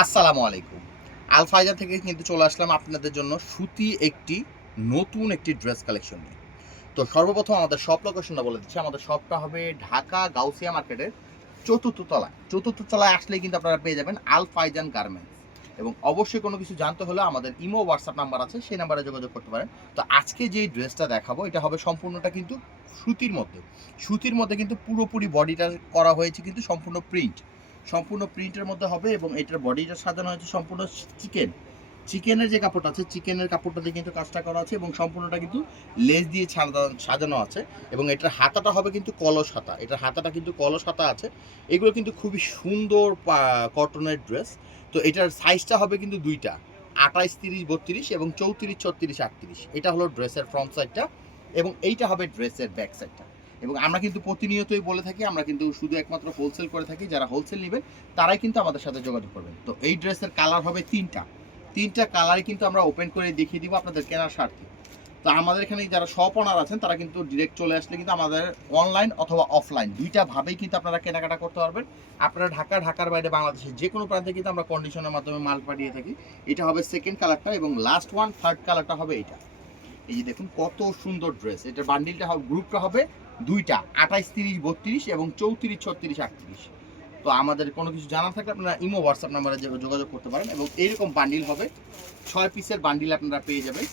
আসসালামু আলাইকুম। আল ফায়দা থেকে কিন্তু চলে আসলাম আপনাদের জন্য সুতি একটি নতুন একটি ড্রেস কালেকশন নিয়ে। তো সর্বপ্রথম আমাদের শপ লোকেশনটা বলে দিচ্ছি। আমাদের শপটা হবে ঢাকা গাউসিয়া মার্কেটের ৪র্থ তলায়। ৪র্থ তলায় আসলেই কিন্তু আপনারা পেয়ে যাবেন আল ফাইজান গার্মেন্টস। এবং অবশ্যই কোনো কিছু জানতে হলে আমাদের ইমো, হোয়াটসঅ্যাপ নাম্বার আছে, সেই নাম্বারে যোগাযোগ করতে পারেন। তো আজকে যেই ড্রেসটা দেখাবো এটা হবে সম্পূর্ণটা কিন্তু সুতির মধ্যে। সুতির মধ্যে কিন্তু পুরোপুরি বডিটা করা হয়েছে কিন্তু সম্পূর্ণ প্রিন্ট। সম্পূর্ণ প্রিন্টের মধ্যে হবে এবং এটার বডিটা সাজানো হয়েছে সম্পূর্ণ চিকেনের যে কাপড়টা আছে, চিকেনের কাপড়টা দিয়ে কিন্তু কাজটা করা আছে এবং সম্পূর্ণটা কিন্তু লেস দিয়ে সাজানো আছে এবং এটার হাতাটা হবে কিন্তু কলস হাতা। এটার হাতাটা কিন্তু কলস হাতা আছে। এগুলো কিন্তু খুবই সুন্দর কটনের ড্রেস। তো এটার সাইজটা হবে কিন্তু দুইটা, 28, 30, 32 এবং 34, 36, 38। এটা হলো ড্রেসের ফ্রন্ট সাইডটা এবং এইটা হবে ড্রেসের ব্যাক সাইডটা। এবং আমরা কিন্তু প্রতিনিয়তই বলে থাকি আমরা কিন্তু শুধু একমাত্র হোলসেল করে থাকি। যারা হোলসেল নেবেন তারাই কিন্তু আমাদের সাথে যোগাযোগ করবেন। তো এই ড্রেসের কালার হবে তিনটা কালারই কিন্তু আমরা ওপেন করে দেখিয়ে দিব আপনাদের কেনার স্বার্থে। তো আমাদের এখানে যারা শপ ওনার আছেন তারা কিন্তু ডিরেক্ট চলে আসলে কিন্তু আমাদের অনলাইন অথবা অফলাইন দুইটা ভাবেই কিন্তু আপনারা কেনাকাটা করতে পারবেন। আপনারা ঢাকার বাইরে বাংলাদেশের যে কোনো প্রান্তে কিন্তু আমরা কন্ডিশনের মাধ্যমে মাল পাঠিয়ে থাকি। এটা হবে সেকেন্ড কালারটা এবং লাস্ট ওয়ান থার্ড কালারটা হবে এটা। এই যে দেখুন কত সুন্দর ড্রেস। এটার বান্ডিলটা হবে, গ্রুপটা হবে দুইটা, 28, 30, 32 এবং 34, 36, 38। তো আমাদের কোনো কিছু জানার থাকলে আপনারা ইমো, হোয়াটসঅ্যাপ নাম্বারে যোগাযোগ করতে পারেন এবং এইরকম বান্ডিল হবে 6 পিসের বান্ডিল আপনারা পেয়ে যাবেন।